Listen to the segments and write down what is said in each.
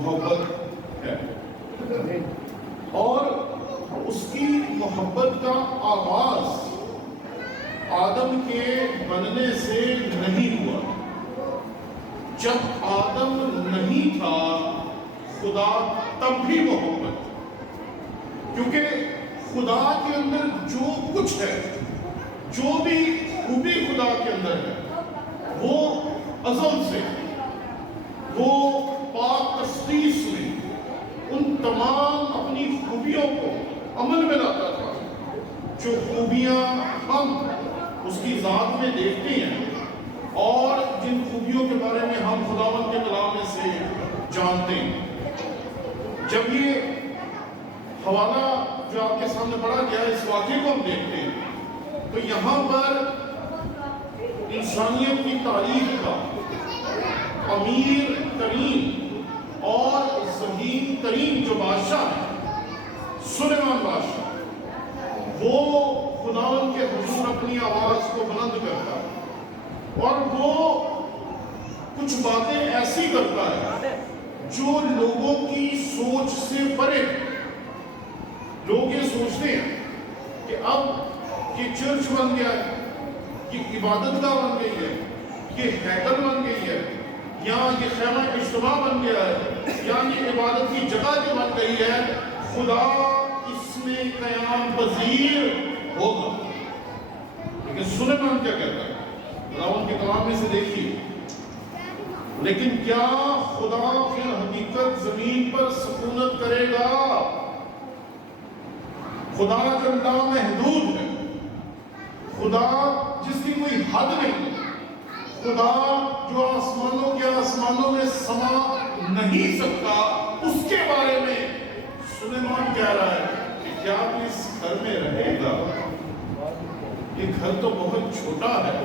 محبت ہے، اور اس کی محبت کا آغاز آدم کے بننے سے نہیں ہوا۔ جب آدم نہیں تھا خدا تب بھی محبت، کیونکہ خدا کے اندر جو کچھ ہے، جو بھی خوبی خدا کے اندر ہے، وہ ازل سے، وہ پاک تسلیس میں ان تمام اپنی خوبیوں کو عمل میں لاتا تھا۔ جو خوبیاں ہم اس کی ذات میں دیکھتے ہیں اور جن خوبیوں کے بارے میں ہم خداوند کے کلام میں سے جانتے ہیں، جب یہ حوالہ جو آپ کے سامنے پڑھا گیا ہے اس واقعے کو ہم دیکھتے ہیں تو یہاں پر انسانیت کی تاریخ کا امیر ترین اور ذہین ترین جو بادشاہ ہے، سلیمان بادشاہ، وہ خداوند کے حضور اپنی آواز کو بلند کرتا ہے اور وہ کچھ باتیں ایسی کرتا ہے جو لوگوں کی سوچ سے پرے۔ لوگ یہ سوچتے ہیں کہ اب یہ چرچ بن گیا ہے، یہ عبادت گاہ بن گئی ہے، یہ ہیکل بن گئی ہے، یا یہ خیمہ اجتماع بن گیا ہے، یا یہ عبادت کی جگہ جو بن گئی ہے، خدا اس میں قیام پذیر ہوگا۔ لیکن سلیمان کیا کہتا ہے؟ خداوند کے کلام میں سے دیکھیے، لیکن کیا خدا فی الحقیقت زمین پر سکونت کرے گا؟ خدا جو لامحدود ہے، خدا جس کی کوئی حد نہیں، خدا جو آسمانوں کے آسمانوں میں سما نہیں سکتا، اس کے بارے میں سلیمان کہہ رہا ہے کہ کیا تو اس گھر میں رہے گا؟ یہ گھر تو بہت چھوٹا ہے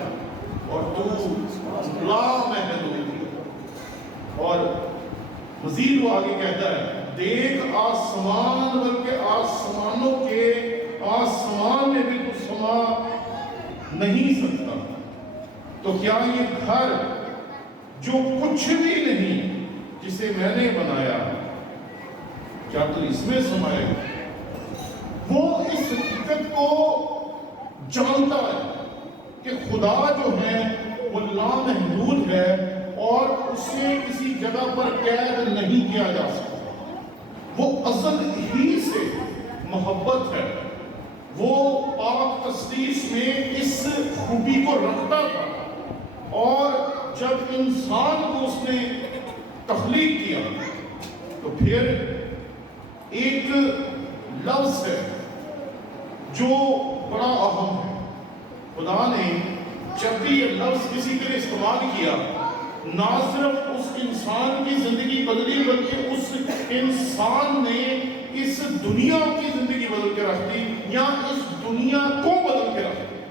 اور تو لامحدود ہے۔ اور مزید وہ آگے کہتا ہے، دیکھ آسمان، بلکہ آسمانوں کے آسمان میں بھی تو سما نہیں سکتا، تو کیا یہ گھر جو کچھ بھی نہیں جسے میں نے بنایا، کیا تو اس میں سمائے گا؟ وہ اس حقیقت کو جانتا ہے کہ خدا جو ہے وہ لامحدود ہے اور اسے کسی جگہ پر قید نہیں کیا جا سکتا۔ وہ ازل ہی سے محبت ہے، وہ پاک تسلیس میں اس خوبی کو رکھتا تھا، اور جب انسان کو اس نے تخلیق کیا تو پھر ایک لفظ ہے جو بڑا اہم ہے۔ خدا نے جب بھی یہ لفظ کسی کے لیے استعمال کیا، نہ صرف اس انسان کی زندگی بدلی بلکہ اس انسان نے اس دنیا کی زندگی بدل کے رکھ دی، یا اس دنیا کو بدل کے رکھ دی۔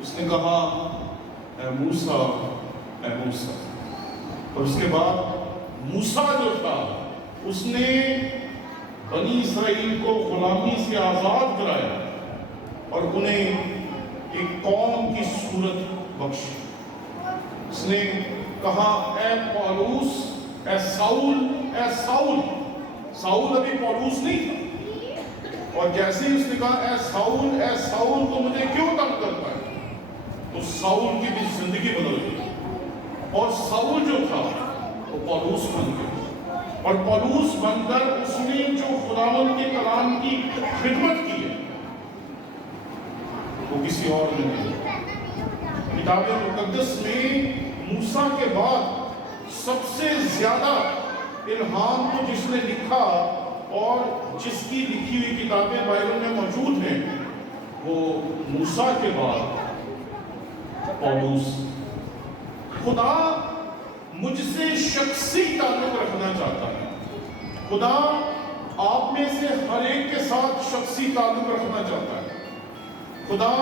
اس نے کہا، اے موسیٰ، اے موسیٰ، اور اس کے بعد موسیٰ جو تھا اس نے بنی اسرائیل کو غلامی سے آزاد کرایا اور انہیں ایک قوم کی صورت بخشی۔ اس نے کہا، اے پولوس، اے ساؤل، اے ساؤل۔ ساؤل ابھی پولوس نہیں تھا، اور جیسے ہی اس نے کہا اے ساؤل، اے ساؤل، تو مجھے کیوں تنگ کرتا ہے، تو ساؤل کی بھی زندگی بدل گئی، اور ساؤل جو تھا وہ پولوس بن گیا، اور پولوس بن کر اس نے جو خداوند کے کلام کی خدمت کی ہے وہ کسی اور نے نہیں۔ کتاب مقدس میں موسیٰ کے بعد سب سے زیادہ الہام کو جس نے لکھا اور جس کی لکھی ہوئی کتابیں بائبل میں موجود ہیں، وہ موسیٰ کے بعد پولوس۔ خدا مجھ سے شخصی تعلق رکھنا چاہتا ہے۔ خدا آپ میں سے ہر ایک کے ساتھ شخصی تعلق رکھنا چاہتا ہے۔ خدا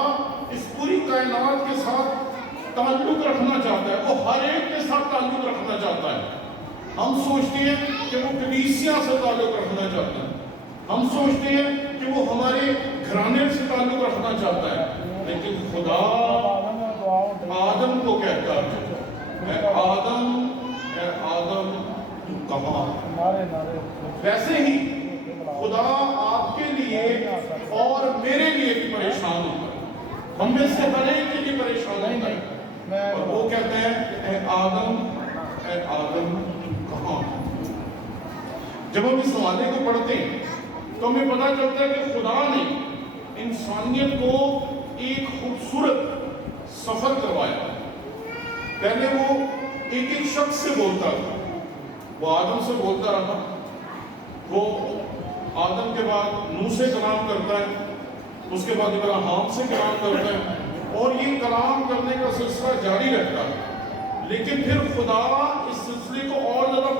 اس پوری کائنات کے ساتھ تعلق رکھنا چاہتا ہے، وہ ہر ایک کے ساتھ تعلق رکھنا چاہتا ہے۔ ہم سوچتے ہیں کہ وہ کلیسیا سے تعلق رکھنا چاہتا ہے، ہم سوچتے ہیں کہ وہ ہمارے گھرانے سے تعلق رکھنا چاہتا ہے، لیکن خدا آدم کو کہتا ہے، اے آدم، اے آدم، کہا. ویسے ہی خدا آپ کے لیے اور میرے لیے بھی پریشان ہوتا ہے. ہم میں سے ہر ایک کے لیے پریشان ہوتا ہے. اور وہ کہتے ہیں اے آدم کہاں. جب ہم اس حوالے کو پڑھتے ہیں تو ہمیں پتہ چلتا ہے کہ خدا نے انسانیت کو ایک خوبصورت سفر کروایا. پہلے وہ ایک ایک شخص سے بولتا تھا. وہ آدم سے بولتا رہا, وہ آدم کے بعد نوح سے کلام کرتا ہے, اس کے بعد ابراہیم سے کلام کرتا ہے, اور یہ کلام کرنے کا سلسلہ جاری رہتا ہے. لیکن پھر خدا اس سلسلے کو اور زیادہ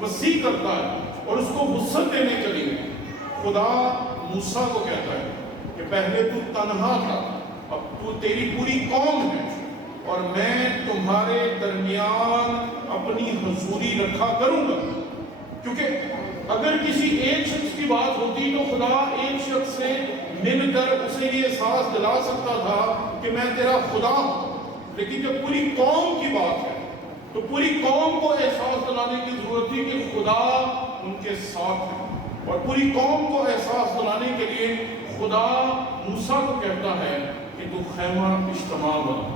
وسیع کرتا ہے اور اس کو وسعت دینے کے لیے خدا موسیٰ کو کہتا ہے کہ پہلے تو تنہا تھا, اب تو تیری پوری قوم ہے اور میں تمہارے درمیان اپنی حضوری رکھا کروں گا. کیونکہ اگر کسی ایک شخص کی بات ہوتی تو خدا ایک شخص سے مل کر اسے یہ احساس دلا سکتا تھا کہ میں تیرا خدا ہوں. لیکن جب پوری قوم کی بات ہے تو پوری قوم کو احساس دلانے کی ضرورت تھی کہ خدا ان کے ساتھ ہے. اور پوری قوم کو احساس دلانے کے لیے خدا موسیٰ کو کہتا ہے کہ تو خیمہ اجتماع بنا.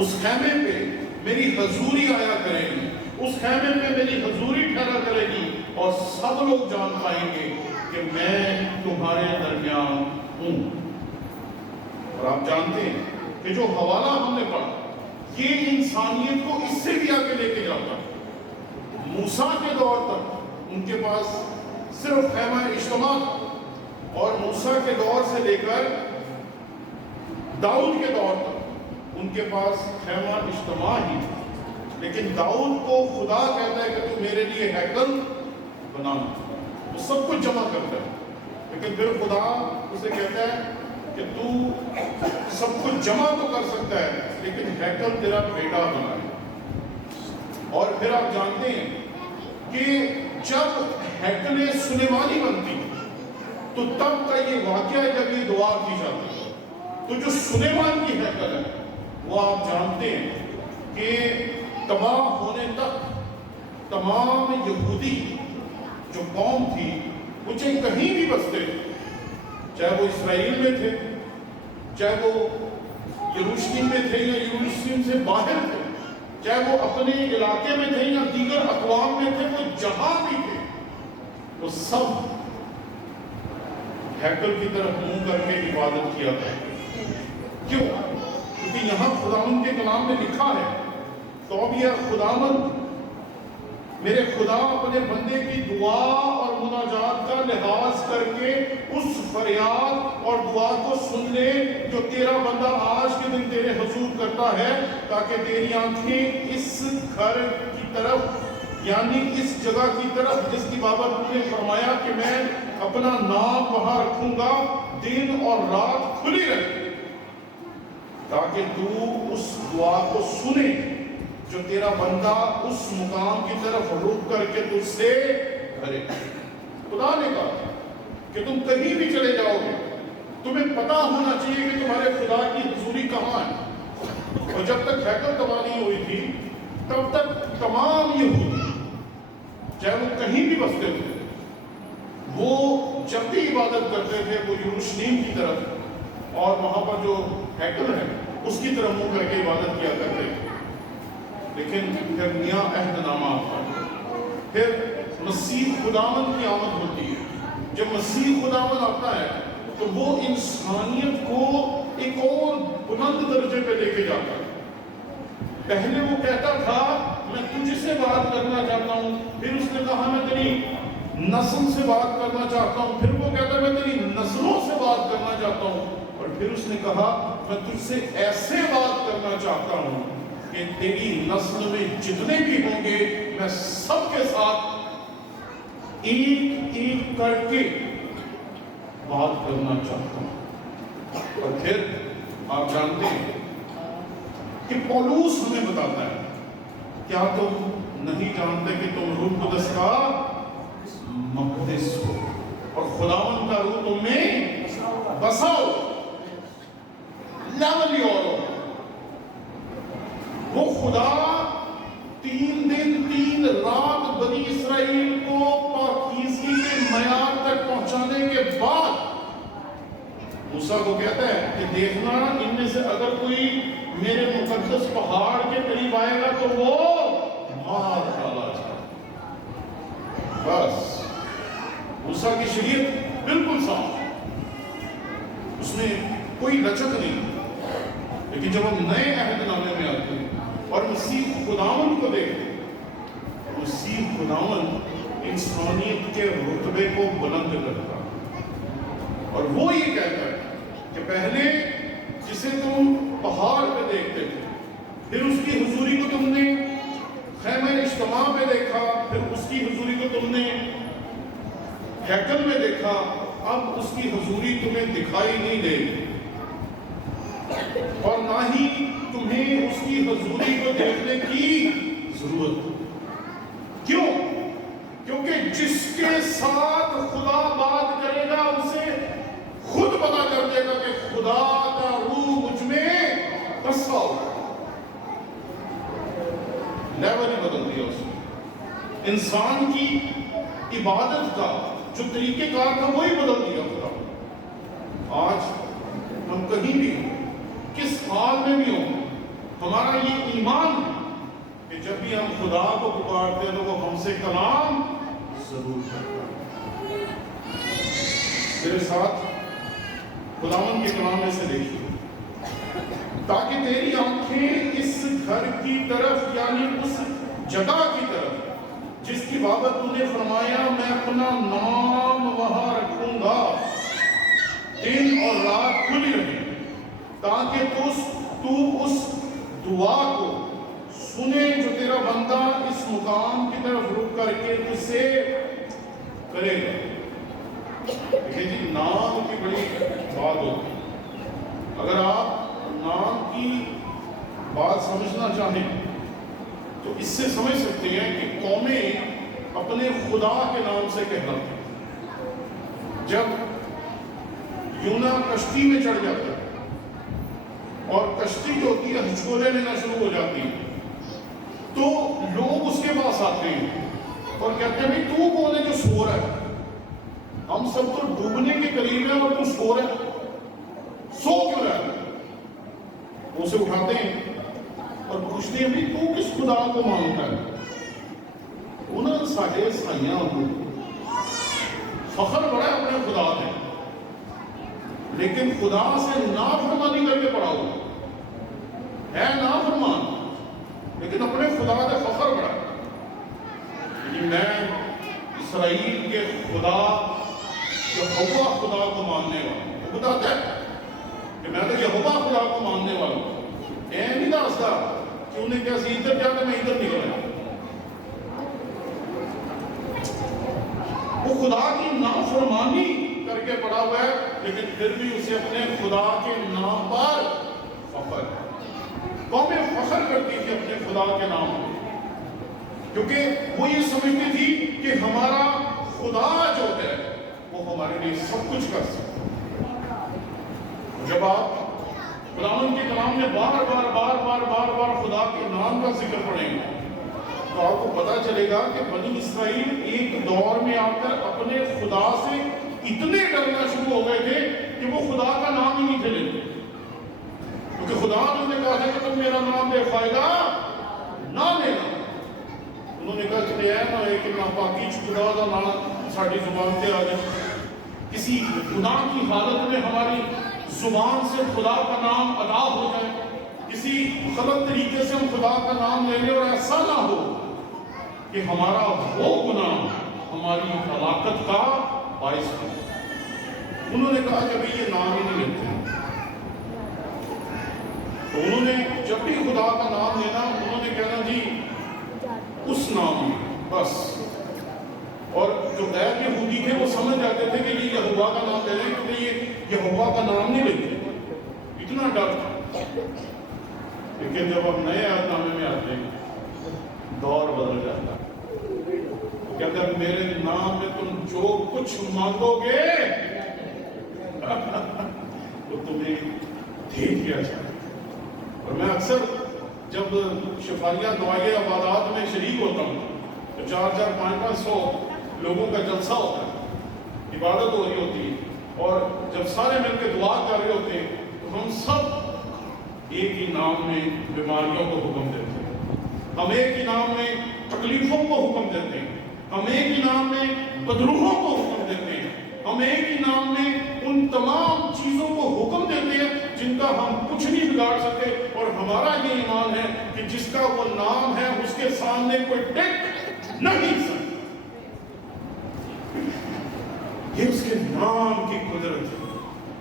اس خیمے پہ میری حضوری آیا کرے گی, اس خیمے پہ میری حضوری ٹھہرا کرے گی, اور سب لوگ جان پائیں گے کہ میں تمہارے درمیان ہوں. اور آپ جانتے ہیں کہ جو حوالہ ہم نے پڑھا یہ انسانیت کو اس سے بھی آگے لے کے جاتا ہے. موسیٰ کے دور تک ان کے پاس صرف خیمہ اجتماع تھا, اور موسیٰ کے دور سے لے کر داؤد کے دور تک ان کے پاس خیمہ اجتماع ہی تھا. لیکن داؤد کو خدا کہتا ہے کہ تو میرے لیے ہیکل بنانا, وہ سب کچھ جمع کرتا ہے. لیکن پھر خدا اسے کہتا ہے کہ تو سب کچھ جمع تو کر سکتا ہے لیکن ہیکل تیرا بیٹا بنائے. اور پھر آپ جانتے ہیں کہ جب ہیکل سلیمانی بنتی تو تب کا یہ واقعہ ہے جب یہ دعا کی جاتی ہے. تو جو سلیمان کی ہیکل ہے وہ آپ جانتے ہیں کہ تباہ ہونے تک تمام یہودی جو قوم تھی وہ چاہے کہیں بھی بستے تھے, چاہے وہ اسرائیل میں تھے, چاہے وہ یروشلم میں تھے یا یروشلم سے باہر تھے, چاہے وہ اپنے علاقے میں تھے یا دیگر اقوام میں تھے, وہ جہاں بھی تھے وہ سب ہیکل کی طرف منہ کر کے عبادت کیا تھا. کیوں؟ کیونکہ یہاں خداوند کے کلام میں لکھا ہے تو اب یہ خداوند میرے خدا اپنے بندے کی دعا اور مناجات کا لحاظ کر کے اس فریاد اور دعا کو سن لے جو تیرا بندہ آج کے دن تیرے حضور کرتا ہے, تاکہ تیری آنکھیں اس گھر کی طرف یعنی اس جگہ کی طرف جس کی بابت نے فرمایا کہ میں اپنا نام وہاں رکھوں گا دن اور رات کھلی رہے, تاکہ تو اس دعا کو سنے جو تیرا بندہ اس مقام کی طرف رک کر کے تجھ سے کرے. خدا نے کہا کہ تم کہیں بھی چلے جاؤ گے تمہیں پتا ہونا چاہیے کہ تمہارے خدا کی حضوری کہاں ہے. اور جب تک ہیکل تباہ نہیں ہوئی تھی تب تک تمام یہودی چاہے وہ کہیں بھی بستے تھے وہ جب بھی عبادت کرتے تھے وہ یروشلم کی طرف اور وہاں پر جو ہیکل ہے اس کی طرف منہ کر کے عبادت کیا کرتے تھے. لیکن جب نیا عہد نامہ آتا ہے پھر مسیح خداوند کی آمد ہوتی ہے. جب مسیح خداوند آتا ہے تو وہ انسانیت کو ایک اور بلند درجے پہ لے کے جاتا ہے. پہلے وہ کہتا تھا میں تجھ سے بات کرنا چاہتا ہوں, پھر اس نے کہا میں تیری نسل سے بات کرنا چاہتا ہوں, پھر وہ کہتا ہے میں تیری نسلوں سے بات کرنا چاہتا ہوں, اور پھر اس نے کہا میں تجھ سے ایسے بات کرنا چاہتا ہوں کہ تیری نسل میں جتنے بھی ہوں گے میں سب کے ساتھ ایک ایک کر کے بات کرنا چاہتا ہوں. اور پھر آپ جانتے ہیں کہ پولوس ہمیں بتاتا ہے کیا تم نہیں جانتے کہ تم روح قدس کا مقدس ہو اور خداوند کا روح تم میں بسا ہو. لیول اور وہ خدا 3 دن 3 رات کہ دیکھنا ان میں سے اگر کوئی میرے مقدس پہاڑ کے قریب آئے گا تو وہ مار ڈالا جائے. بس موسیٰ کی شریعت بالکل صاف، اس میں کوئی لچک نہیں. لیکن جب ہم نئے عہد نامے میں آتے ہیں اور مسیح خداوند کو دیکھتے ہیں، مسیح خداوند انسانیت کے رتبے کو بلند کرتا ہے اور وہ یہ کہتا ہے کہ پہلے جسے تم پہاڑ پہ دیکھتے تھے، پھر اس کی حضوری کو تم نے خیمہ اجتماع پہ دیکھا، پھر اس کی حضوری کو تم نے ہیکل میں دیکھا، اب اس کی حضوری تمہیں دکھائی نہیں دے گی اور نہ ہی تمہیں اس کی حضوری کو دیکھنے کی ضرورت. کیوں؟ کیونکہ جس کے ساتھ خدا بات کرے گا اسے خود پتا کر دے گا کہ خدا کا روح مجھ میں بسا ہوا. لیول ہی بدل دیا اس نے. انسان کی عبادت کا جو طریقہ کار تھا وہی بدل دیا خدا. آج ہم کہیں بھی ہوں، کس حال میں بھی ہوں، ہمارا یہ ایمان ہے کہ جب بھی ہم خدا کو پکارتے ہیں تو وہ ہم سے کلام ضرور کرتا ہے. میرے ساتھ خداوند کے کلام میں سے دیکھیے، تاکہ تیری آنکھیں اس گھر کی طرف یعنی اس جگہ کی طرف جس کی بابت تو نے فرمایا میں اپنا نام وہاں رکھوں گا، دن اور رات کھلی رہے، تاکہ تو اس دعا کو سنے جو تیرا بندہ اس مقام کی طرف رک کر کے تجھ سے کرے گا. دیکھیں جی، نام کی بڑی بات ہوتی ہے. اگر آپ نام کی بات سمجھنا چاہیں تو اس سے سمجھ سکتے ہیں کہ قومیں اپنے خدا کے نام سے کہلاتی ہیں. جب یونا کشتی میں چڑھ جاتا ہے اور کشتی جو ہوتی ہے ہچکولے لینا شروع ہو جاتی ہے تو لوگ اس کے پاس آتے ہیں اور کہتے ہیں بھئی تو کون ہے جو سو رہا ہے؟ ہم سب تو ڈوبنے کے قریب ہیں اور تو سو رہا ہے، سو کیوں رہا ہے؟ وہ اسے اٹھاتے ہیں اور پوچھتے ہیں بھئی تو کس خدا کو مانتا ہے؟ انہوں نے ساڑھے سائیاں ہو فخر بڑا ہے اپنے خدا نے، لیکن خدا سے نافرمانی کر کے پڑا ہوا ہے نافرمان، لیکن اپنے خدا سے فخر بڑا ہے کہ میں اسرائیل کے خدا یہوہ خدا کو ماننے والا. وہ بتاتا ہے کہ میں تو یہوہ خدا کو ماننے والا ہوں. نہیں دستا کہ انہیں کیسے ادھر جا کے میں ادھر نکل رہا. وہ خدا کی نافرمانی کر کے پڑا ہوا ہے لیکن پھر بھی اسے اپنے خدا کے نام پر فخر ہے. قومیں فخر کرتی تھی اپنے خدا کے نام پر کیونکہ وہ یہ سمجھتی تھی کہ ہمارا خدا جو ہے وہ ہمارے لیے سب کچھ کر سکتا ہے. جب آپ خداوند کے کلام میں بار بار خدا کے نام کا ذکر پڑھیں گے تو آپ کو پتا چلے گا کہ بنی اسرائیل ایک دور میں آ کر اپنے خدا سے اتنے ڈرنا شروع ہو گئے تھے کہ وہ خدا کا نام ہی نہیں تھے لیتے، کیونکہ خدا نے کہا تھا کہ تم میرا نام بے فائدہ نہ لینا. انہوں نے کہا کہ اے نہ ہے کہ ناپاکی خدا کا نام ساڑھی زبان پہ آ جائے، کسی گناہ کی حالت میں ہماری زبان سے خدا کا نام ادا ہو جائے، کسی غلط طریقے سے ہم خدا کا نام لے لیں اور ایسا نہ ہو کہ ہمارا وہ گناہ ہماری ہلاکت کا باعث ہو. انہوں نے کہا کہ بھئی یہ نام ہی نہیں لیتے. تو انہوں نے جب بھی خدا کا نام لینا انہوں نے کہنا جی اس نام میں بس. اور جو غیر یہودی تھے وہ سمجھ جاتے تھے کہ یہ یہوہ کا نام لے لیں کیونکہ یہ یہوہ کا نام نہیں لیتے. اتنا ڈر تھا. لیکن جب ہم نئے عہد نامے میں آتے ہیں دور بدل جاتا ہے. کہتے ہیں میرے نام میں تم جو کچھ مانگو گے تو تمہیں دے دیا جائے. اور میں اکثر جب شفائیہ دعائیہ عبادات میں شریک ہوتا ہوں تو 400-500 لوگوں کا جلسہ ہوتا ہے، عبادت ہو رہی ہوتی ہے اور جب سارے مل کے دعا کر رہے ہوتے ہیں تو ہم سب ایک ہی نام میں بیماریوں کو حکم دیتے ہیں، ہم ایک ہی نام میں تکلیفوں کو حکم دیتے ہیں، ہم ایک ہی نام میں بدروحوں کو حکم دیتے ہیں، ہم ایک ہی نام میں ان تمام چیزوں کو حکم دیتے ہیں جن کا ہم کچھ نہیں بگاڑ سکتے، اور ہمارا یہ ایمان ہے کہ جس کا وہ نام ہے اس کے سامنے کوئی ٹک نہیں سکتا۔ یہ اس کے نام کی قدرت ہے۔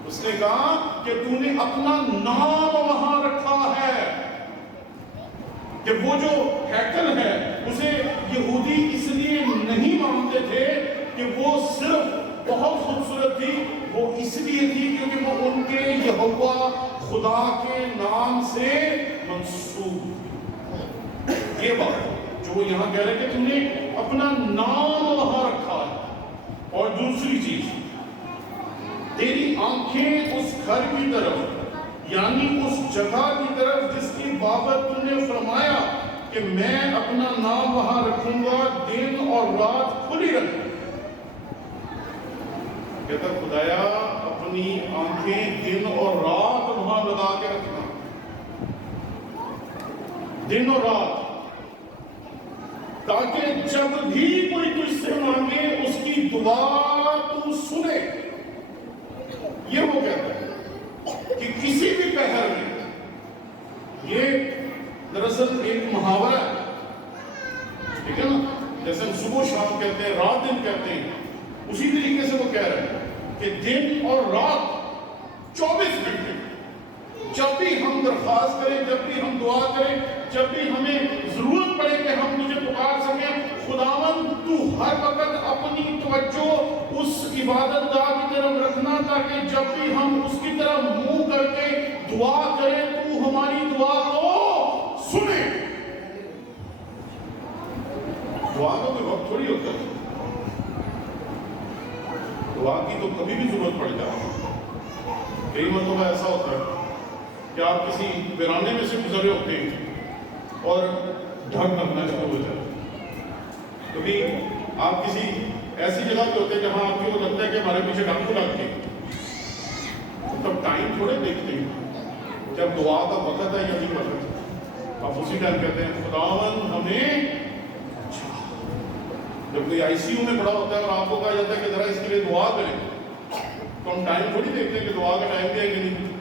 اس نے کہا کہ تو نے اپنا نام وہاں رکھا ہے، کہ وہ جو ہیکل ہے اسے یہودی اس لیے نہیں مانتے تھے کہ وہ صرف بہت خوبصورت تھی، وہ اس لیے تھی کیونکہ وہ ان کے یہوہ خدا کے نام سے منسوب تھی۔ یہ بات جو یہاں کہہ رہے کہ تم نے اپنا نام وہاں رکھا ہے۔ اور دوسری چیز، تیری آنکھیں اس گھر کی طرف، یعنی اس جگہ کی طرف جس کی بابت تم نے فرمایا کہ میں اپنا نام وہاں رکھوں گا، دن اور رات کھلی رکھوں۔ کہتا خدایا اپنی آنکھیں دن اور رات وہاں لگا کے رکھنا، دن اور رات، تاکہ جب بھی کوئی تجھ سے مانگے اس کی دعا تو سنے۔ یہ وہ کہتا ہے کہ کسی بھی پہر میں، یہ دراصل ایک محاورہ ہے، ٹھیک ہے نا، جیسے ہم صبح شام کہتے ہیں، رات دن کہتے ہیں، اسی طریقے سے وہ کہہ رہے ہیں کہ دن اور رات 24 گھنٹے، جب بھی ہم درخواست کریں، جب بھی ہم دعا کریں، جب بھی ہمیں ضرورت پڑے کہ ہم تجھے پکار سکیں، خداوند تو ہر وقت اپنی توجہ اس عبادت گاہ کی طرف رکھنا، تاکہ جب بھی ہم اس کی طرف منہ کر کے دعا کریں تو ہماری دعا کو سنے۔ دعا کا کوئی وقت تھوڑی ہوتا ہے، دعا کی تو کبھی بھی ضرورت پڑ جائے۔ کئی مرتبہ ایسا ہوتا ہے کہ آپ کسی ویرانے میں سے گزرے ہوتے ہیں اور ڈھک لگنا شروع ہو جائے۔ کبھی آپ کسی ایسی جگہ پہ ہوتے ہیں جہاں آپ کو لگتا ہے کہ ہمارے پیچھے ڈاکو لگ کے، تب ٹائم تھوڑے دیکھتے ہیں، جب دعا کا وقت ہے یا نہیں وقت، آپ اسی ٹائم کہتے ہیں خداوند ہمیں، جب کوئی آئی سی یو میں پڑا ہوتا ہے اور آپ کو کہا جاتا ہے کہ ذرا اس کے لیے دعا کریں، تو ہم ٹائم تھوڑی دیکھتے ہیں کہ دعا کا ٹائم دیا کہ نہیں۔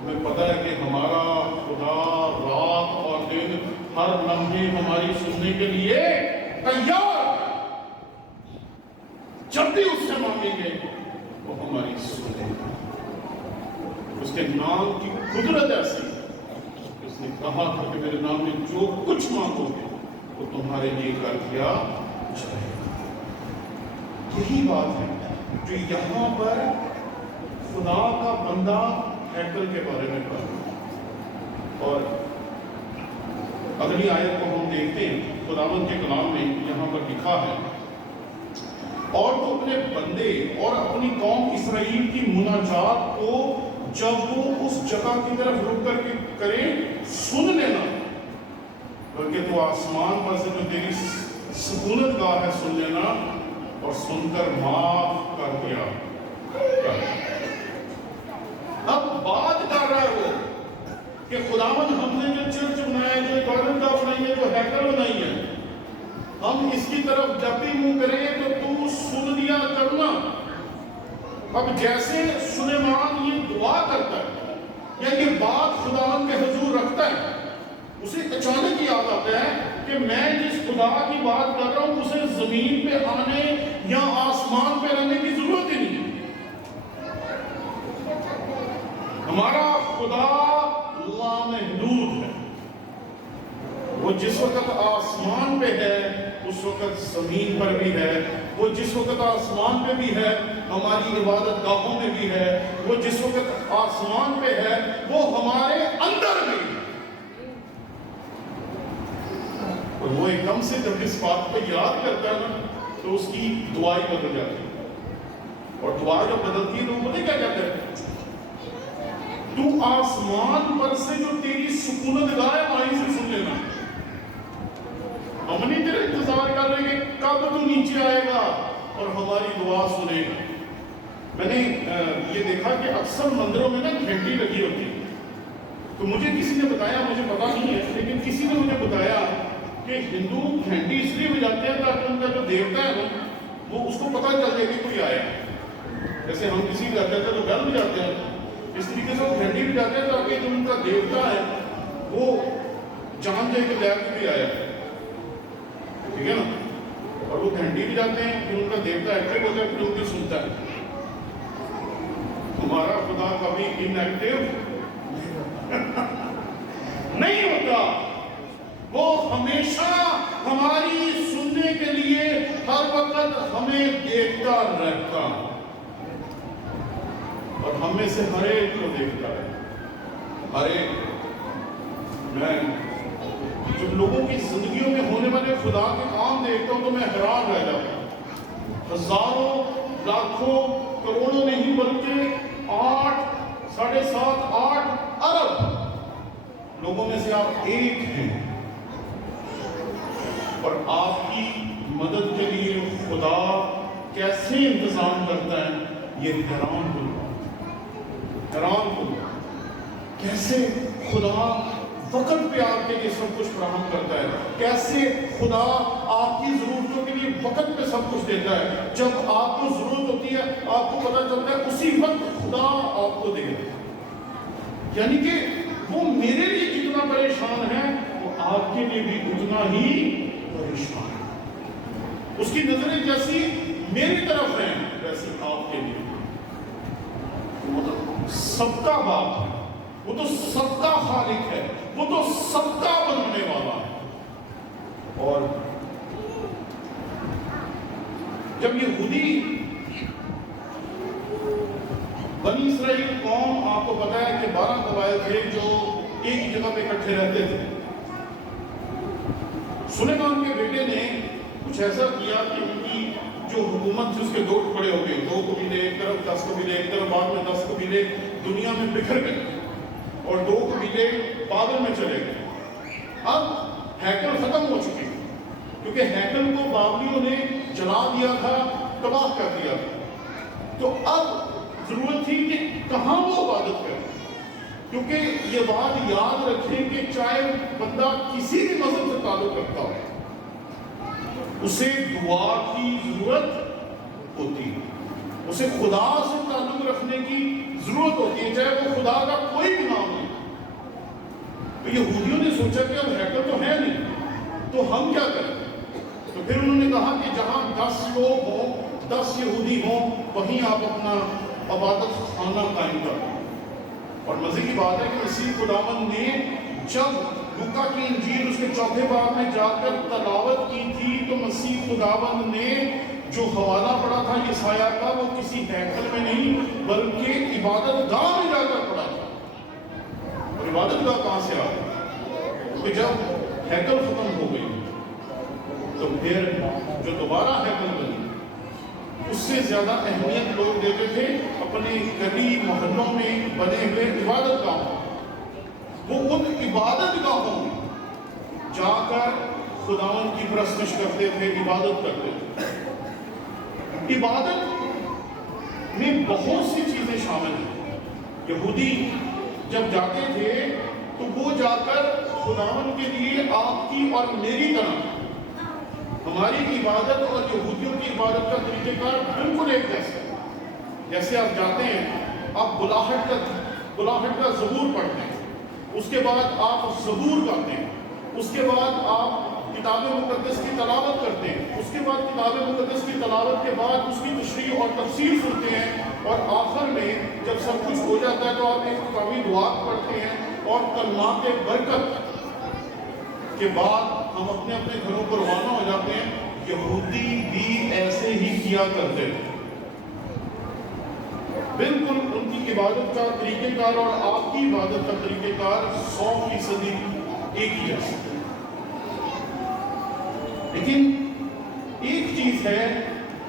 ہمیں پتہ ہے کہ ہمارا خدا رات اور دن ہر لمحے ہماری سننے کے لیے تیار ہے، جب بھی اس سے مانگیں گے وہ ہماری سنے گا۔ اس کے نام کی قدرت ایسی، اس نے کہا تھا کہ میرے نام میں جو کچھ مانگو گے وہ تمہارے لیے کر دیا جائے گا۔ یہی بات ہے جو یہاں پر خدا کا بندہ ہیکل کے بارے میں کہا۔ اور اگلی آیت کو ہم دیکھتے ہیں، خداوند کے کلام میں یہاں پر لکھا ہے، اور تو اپنے بندے اور اپنی قوم اسرائیل کی مناجات کو جب وہ اس جگہ کی طرف رک کر کے کریں سن لینا، بلکہ تو آسمان پر سے جو تیری سکونت گاہ ہے سن لینا، اور سن کر معاف کر دیا۔ اب بات کر رہا ہے وہ کہ خداوند ہم نے جو چرچ بنایا، جو عبادت گاہ بنائی ہے، جو ہیکل بنائی ہے، ہم اس کی طرف جب بھی منہ کریں تو تو سن لیا کرنا۔ اب جیسے سلیمان یہ دعا کرتا ہے یا یہ بات خداوند کے حضور رکھتا ہے، اسے اچانک یاد آتا ہے کہ میں جس خدا کی بات کر رہا ہوں اسے زمین پہ آنے یا آسمان پہ رہنے کی ضرورت ہی نہیں ہے۔ ہمارا خدا لامحدود ہے، وہ جس وقت آسمان پہ ہے اس وقت زمین پر بھی ہے، وہ جس وقت آسمان پہ بھی ہے ہماری عبادت گاہوں میں بھی ہے، وہ جس وقت آسمان پہ ہے وہ ہمارے اندر بھی ہے۔ اور وہ ایک دم سے جب اس بات کو یاد کرتا ہے نا تو اس کی دعائیں بدل جاتی ہے، اور دعا جو بدلتی ہے تو وہ نہیں کیا کہتے ہیں، تو آسمان پر سے جو تیری سکونت گاہ ہے وہیں سے سن لینا۔ ہم نہیں تیرے انتظار کر رہے کہ کب تو نیچے آئے گا اور ہماری دعا سنے گا۔ میں نے یہ دیکھا کہ اکثر مندروں میں نا گھنٹی لگی ہوتی ہے. تو مجھے کسی نے بتایا, مجھے پتا نہیں ہے, لیکن کسی نے مجھے بتایا کہ ہندو گھنٹی اس لیے بجاتے ہیں تاکہ ان کا جو دیوتا ہے نا وہ اس کو پتہ چل جائے کہ کوئی آیا. جیسے ہم کسی گھر جاتے ہیں تو بیل بجاتے ہیں, اس طریقے سے وہ گھنٹی بجاتے ہیں تاکہ جو ان کا دیوتا ہے وہ جان جائے کہ دیا بھی آیا. ٹھیک ہے نا. اور وہ گھنٹی بجاتے ہیں کہ ان کا دیوتا ایکٹیو ہوتا ہے, پھر ان کی سنتا ہے. ہمارا خدا کبھی ان ایکٹیو نہیں ہوتا, وہ ہمیشہ ہماری سننے کے لیے ہر وقت ہمیں دیکھتا رہتا اور ہم میں سے ہر ایک کو دیکھتا ہے. ہر ایک. میں جب لوگوں کی زندگیوں میں ہونے والے خدا کے کام دیکھتا ہوں تو میں حیران رہ جاتا ہوں. ہزاروں, لاکھوں, کروڑوں نہیں بلکہ 7.5 8 ارب لوگوں میں سے آپ ایک ہیں, اور آپ کی مدد کے لیے خدا کیسے انتظام کرتا ہے یہ حیران کن. کیسے خدا وقت پہ آپ کے لیے سب کچھ فراہم کرتا ہے, کیسے خدا آپ کی ضرورتوں کے لیے وقت پہ سب کچھ دیتا ہے. جب آپ کو ضرورت ہوتی ہے آپ کو پتہ چلتا ہے اسی وقت خدا آپ کو دے گا. یعنی کہ وہ میرے لیے جتنا پریشان ہے وہ آپ کے لیے بھی اتنا ہی پریشان ہے. اس کی نظریں جیسی میری طرف ہیں ویسی آپ کے لیے. وہ تو سب کا باپ ہے, وہ تو سب کا خالق ہے, وہ تو سب کا بنانے والا ہے. اور جب یہودی بنی اسرائیل قوم, آپ کو پتا ہے کہ 12 قبائل تھے جو ایک ہی جگہ پہ اکٹھے رہتے تھے. سلیمان کے بیٹے نے کچھ ایسا کیا کہ ان کی جو حکومت تھی اس کے 2 ٹکڑے ہو گئے. 2 قبیلے ایک طرف, 10 قبیلے ایک طرف, بعد میں 10 قبیلے دنیا میں بکھر گئے اور 2 قبیلے بابل میں چلے گئے. اب ہیکل ختم ہو چکے کیونکہ ہیکل کو بابلیوں نے جلا دیا تھا, تباہ کر دیا تھا. تو اب ضرورت تھی کہ کہاں وہ عبادت کرے, کیونکہ یہ بات یاد رکھیں کہ چاہے بندہ کسی بھی مذہب سے تعلق رکھتا ہو اسے دعا کی ضرورت ہوتی ہے, اسے خدا سے تعلق رکھنے کی ضرورت ہوتی ہے, چاہے وہ خدا کا کوئی بھی نام نہیں. تو یہودیوں نے سوچا کہ اب ہیکل تو ہے نہیں تو ہم کیا کریں. تو پھر انہوں نے کہا کہ جہاں 10 لوگ ہوں, 10 یہودی ہوں, وہیں آپ اپنا عبادت خانہ قائم کریں. اور مزے کی بات ہے کہ مسیح خداوند نے جب لوکا کی انجیل اس کے 4 باب میں جا کر تلاوت کی تھی تو مسیح خداوند نے جو حوالہ پڑھا تھا یسایہ کا وہ کسی ہیکل میں نہیں بلکہ عبادت گاہ میں جا کر پڑھا تھا. اور عبادت گاہ کہاں سے آ گئی؟ کہ جب ہیکل ختم ہو گئی تو پھر جو دوبارہ ہیکل بنی اس سے زیادہ اہمیت لوگ دیتے تھے اپنے گلی محلوں میں بنے ہوئے عبادت گاہوں. وہ ان عبادت گاہوں میں جا کر خداوند کی پرستش کرتے تھے, عبادت کرتے تھے. عبادت میں بہت سی چیزیں شامل ہیں. یہودی جب جاتے تھے تو وہ جا کر خداوند کے لیے آپ کی اور میری طرح ہماری عبادت اور یہودیوں کی عبادت کا طریقہ کار بالکل ایک جیسا. جیسے آپ جاتے ہیں, آپ بلاہٹ کا زبور پڑھتے ہیں, اس کے بعد آپ زبور گاتے ہیں, اس کے بعد آپ کتاب مقدس کی تلاوت کرتے ہیں, اس کے بعد کتاب مقدس کی تلاوت کے بعد اس کی تشریح اور تفسیر سنتے ہیں, اور آخر میں جب سب کچھ ہو جاتا ہے تو آپ ایک قوی دعا پڑھتے ہیں اور کلمات برکت کے بعد ہم اپنے اپنے گھروں کو روانہ ہو جاتے ہیں. یہودی بھی ایسے ہی کیا کرتے تھے. بالکل ان کی عبادت کا طریقہ کار اور آپ کی عبادت کا طریقہ کار 100% ایک ہی جیسا. لیکن ایک چیز ہے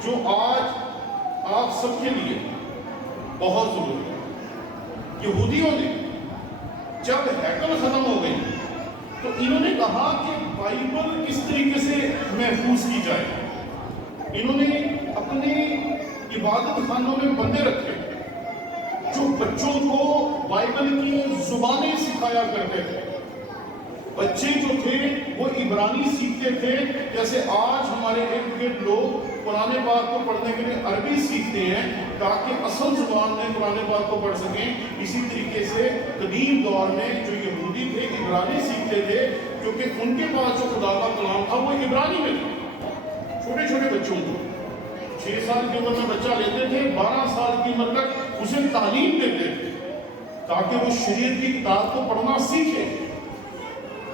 جو آج آپ سب کے لیے بہت ضروری ہے. یہودیوں نے جب ہیکل ختم ہو گئی تو انہوں نے کہا کہ بائبل کس طریقے سے محفوظ کی جائے. انہوں نے اپنے عبادت خانوں میں بندے رکھے جو بچوں کو بائبل کی زبانیں سکھایا کرتے تھے. بچے جو تھے وہ عبرانی سیکھتے تھے، جیسے آج ہمارے ارد گرد لوگ قرآن پاک کو پڑھنے کے لیے عربی سیکھتے ہیں تاکہ اصل زبان میں قرآن پاک کو پڑھ سکیں. اسی طریقے سے قدیم دور میں جو یہودی تھے عبرانی سیکھتے تھے، کیونکہ ان کے پاس جو خدا کا کلام تھا وہ عبرانی میں تھا. چھوٹے چھوٹے بچوں کو 6 سال کی عمر میں بچہ لیتے تھے، 12 سال کی عمر تک اسے تعلیم دیتے تھے تاکہ وہ شریعت کی کتاب کو پڑھنا سیکھے.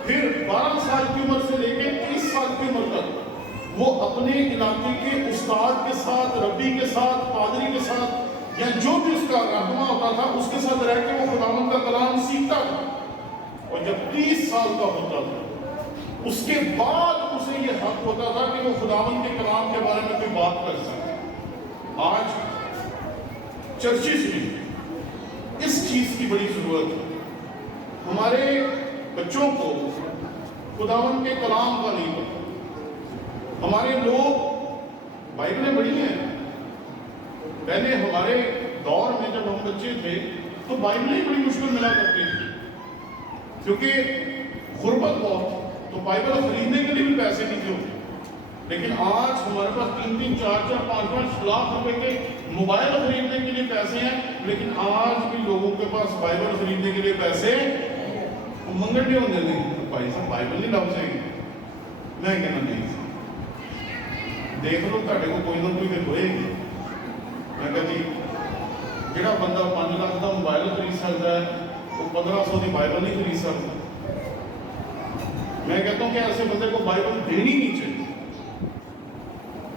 پھر 12 سال کی عمر سے لے کے 30 سال کی عمر تک وہ اپنے علاقے کے استاد کے ساتھ، ربی کے ساتھ، پادری کے ساتھ یا جو بھی اس کا رہنما ہوتا تھا اس کے ساتھ رہ کے وہ خداوند کا کلام سیکھتا تھا. اور جب 30 سال کا ہوتا تھا اس کے بعد اسے یہ حق ہوتا تھا کہ وہ خداوند کے کلام کے بارے میں کوئی بات کر سکے. آج چرچز میں اس چیز کی بڑی ضرورت ہے. ہمارے بچوں کو خداوند کے کلام کا نہیں پتا. ہمارے لوگ بائبلیں پڑھی ہیں. پہلے ہمارے دور میں جب ہم بچے تھے تو بائبلیں بڑی مشکل ملا کرتی تھی کیونکہ غربت بہت، تو بائبل خریدنے کے لیے بھی پیسے نہیں تھے. لیکن آج ہمارے پاس 3-3, 4-4, 5-5 لاکھ روپے کے موبائل خریدنے کے لیے پیسے ہیں، لیکن آج بھی لوگوں کے پاس بائبل خریدنے کے لیے پیسے منگل نہیں ہوتے نہیں. بھائی صاحب بائبل نہیں لاؤ چاہیے، میں کہنا نہیں دیکھ لو تھے کو کوئی نہ کوئی پھر ہوئے گی. میں کہا جی جہاں بندہ 5 لاکھ کا موبائل خرید سکتا ہے وہ 1500 کی بائبل نہیں خرید سکتا. میں کہتا ہوں کہ ایسے بندے کو بائبل دینی نہیں چاہیے.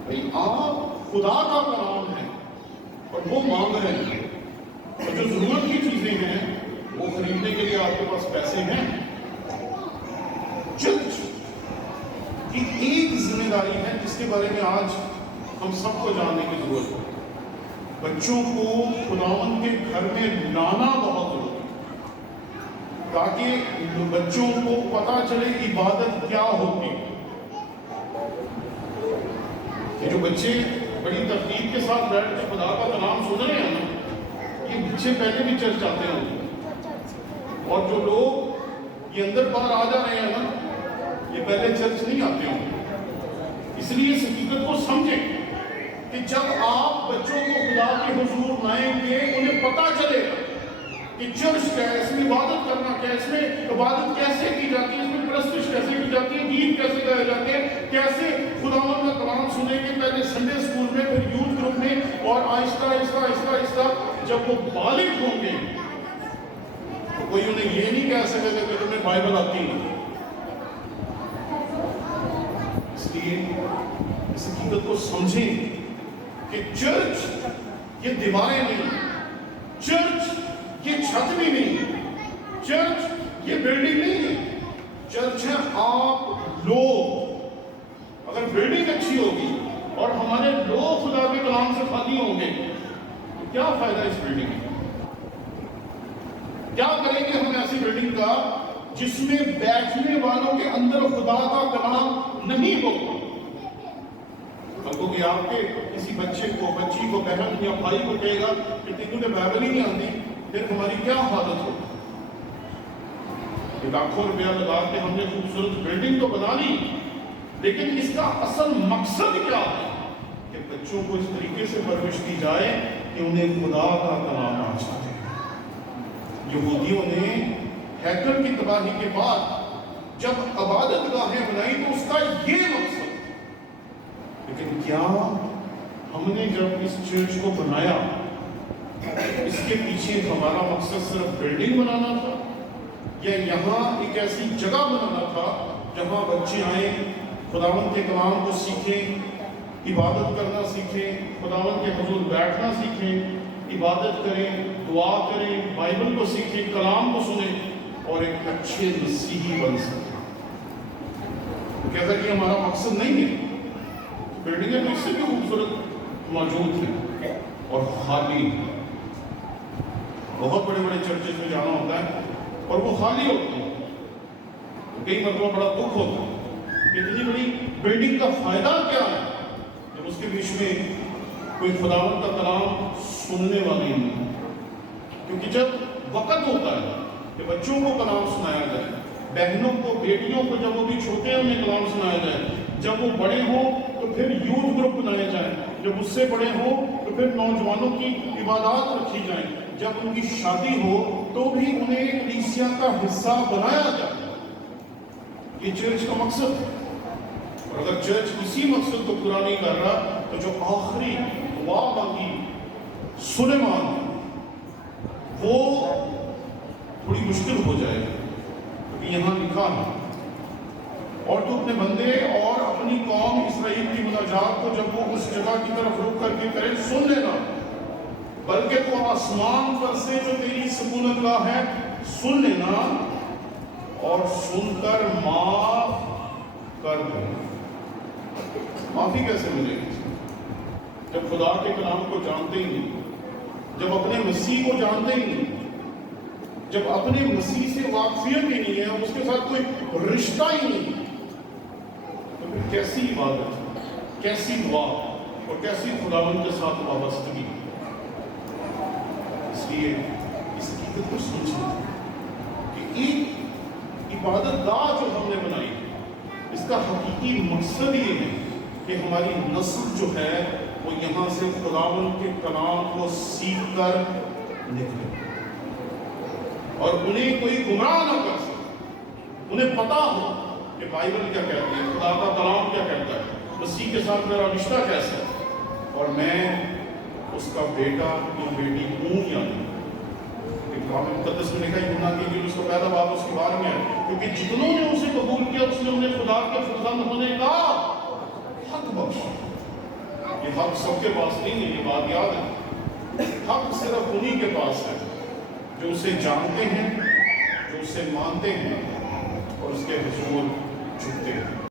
بھائی آپ خدا کا کلام ہے اور وہ مانگ رہے ہیں، اور جو ضرورت کی چیزیں ہیں وہ خریدنے کے لیے آپ کے پاس پیسے ہیں. چرچ کی ایک ذمہ داری ہے جس کے بارے میں آج ہم سب کو جاننے کی ضرورت ہے. بچوں کو خداوند کے گھر میں لانا بہت ضروری ہے تاکہ بچوں کو پتا چلے عبادت کیا ہوتی ہے. یہ جو بچے بڑی ترتیب کے ساتھ بیٹھ کے خدا کا کلام سن رہے ہیں نا، یہ بچے پہلے بھی چرچ آتے ہیں. اور جو لوگ یہ اندر باہر آ جا رہے ہیں نا، یہ پہلے چرچ نہیں آتے ہوں. اس لیے اس حقیقت کو سمجھیں کہ جب آپ بچوں کو خدا کے حضور لائیں گے انہیں پتا چلے گا کہ چرچ کیا ہے، اس میں عبادت کرنا کیا ہے، اس میں عبادت کیسے کی جاتی ہے، اس میں پرستش کیسے کی جاتی ہے، گیت کیسے گائے جاتے ہیں، کیسے خداوند کا کلام سنیں گے پہلے سنڈے اسکول میں، پھر یوتھ گروپ میں، اور آہستہ آہستہ آہستہ آہستہ جب وہ بالغ ہوں گے تو کوئی انہیں یہ نہیں کہہ سکے کہ تمہیں بائبل آتی ہے. اس لیے اس حقیقت کو سمجھیں کہ چرچ یہ دیواریں نہیں، چرچ یہ چھت بھی نہیں، چرچ یہ بلڈنگ نہیں ہے. چرچ ہے آپ لوگ. اگر بلڈنگ اچھی ہوگی اور ہمارے لوگ خدا کے کلام سے خالی ہوں گے تو کیا فائدہ اس بلڈنگ کا؟ کیا کریں گے ہم ایسی بلڈنگ کا جس میں بیٹھنے والوں کے اندر خدا کا کلام نہیں ہوگا؟ کہ آپ کے کسی بچے کو، بچی کو، بہن یا بھائی کو کہے گا کہ تمہیں بائبل ہی نہیں آتی، پھر ہماری کیا حالت ہوگی؟ لاکھوں روپیہ لگا کے ہم نے خوبصورت بلڈنگ تو بنا لی، لیکن اس کا اصل مقصد کیا ہے کہ بچوں کو اس طریقے سے پرورش کی جائے کہ انہیں خدا کا کلام آ جائے. یہودیوں نے ہیکل کی تباہی کے بعد جب عبادت گاہیں بنائی تو اس کا یہ مقصد، لیکن کیا ہم نے جب اس چرچ کو بنایا اس کے پیچھے ہمارا مقصد صرف بلڈنگ بنانا تھا یا یہاں ایک ایسی جگہ بنانا تھا جہاں بچے آئیں، خداوند کے کلام کو سیکھیں، عبادت کرنا سیکھیں، خداوند کے حضور بیٹھنا سیکھیں، عبادت کریں، دعا کریں، بائبل کو سیکھیں، کلام کو سنیں اور ایک اچھے مسیحی بن سکیں؟ کہتا کہ ہمارا مقصد نہیں ہے. بلڈنگیں تو اس سے بھی خوبصورت موجود ہیں اور خالی ہیں. بہت بڑے بڑے چرچز میں جانا ہوتا ہے اور وہ خالی ہوتی ہیں. کئی مرتبہ بڑا دکھ ہوتا ہے. اتنی بڑی بلڈنگ کا فائدہ کیا ہے جب اس کے بیچ میں کوئی خداوند کا کلام سننے والی نہیں. کیونکہ جب وقت ہوتا ہے کہ بچوں کو کلام سنایا جائے، بہنوں کو، بیٹیوں کو جب وہ بھی چھوٹے ہیں انہیں کلام سنایا جائے، جب وہ بڑے ہوں تو پھر یوتھ گروپ بنائے جائیں، جب اس سے بڑے ہوں تو پھر نوجوانوں کی عبادات رکھی جائیں، جب ان کی شادی ہو تو بھی انہیں کلیسیا کا حصہ بنایا جائے. یہ چرچ کا مقصد ہے. اور اگر چرچ اسی مقصد کو پورا نہیں کر رہا تو جو آخری دعا مانگی سلیمان وہ تھوڑی مشکل ہو جائے گی. کیونکہ یہاں لکھا ہے، اور تو اپنے بندے اور اپنی قوم اسرائیل کی مناجات کو جب وہ اس جگہ کی طرف رخ کر کے کرے سن لینا، بلکہ تو آسمان پر سے جو تیری سکونت گاہ ہے سن لینا اور سن کر معاف کر دے. معافی کیسے ملے گی جب خدا کے کلام کو جانتے ہی نہیں، جب اپنے مسیح کو جانتے ہی نہیں، جب اپنے مسیح سے واقفیت ہی نہیں ہے، اس کے ساتھ کوئی رشتہ ہی نہیں، تو پھر کیسی عبادت، کیسی دعا اور کیسی خداوند کے ساتھ وابستگی. اس لیے اس حقیقت کو سوچیں کہ ایک عبادت گاہ جو ہم نے بنائی، اس کا حقیقی مقصد یہ ہے کہ ہماری نسل جو ہے وہ یہاں سے خداوند کے کلام کو سیکھ کر نکلے اور انہیں کوئی گمراہ نہ کر سکے. انہیں پتا ہو کہ بائبل کیا کہتی ہے، خدا کا کلام کیا کہتا ہے، مسیح کے ساتھ میرا رشتہ کیسا ہے، اور میں اس کا بیٹا یا بیٹی ہوں یا نہیں. کلام مقدس میں لکھا ہے یوحنا کی انجیل اس کا پہلا باب اس کے بارے میں ہے، کیونکہ جتنوں نے اسے قبول کیا اس نے انہیں خدا کے فرزند ہونے کا حق بخشا. یہ حق سب کے پاس نہیں ہے، یہ بات یاد ہے. حق صرف انہی کے پاس ہے جو اسے جانتے ہیں، جو اسے مانتے ہیں اور اس کے حضور جھکتے ہیں.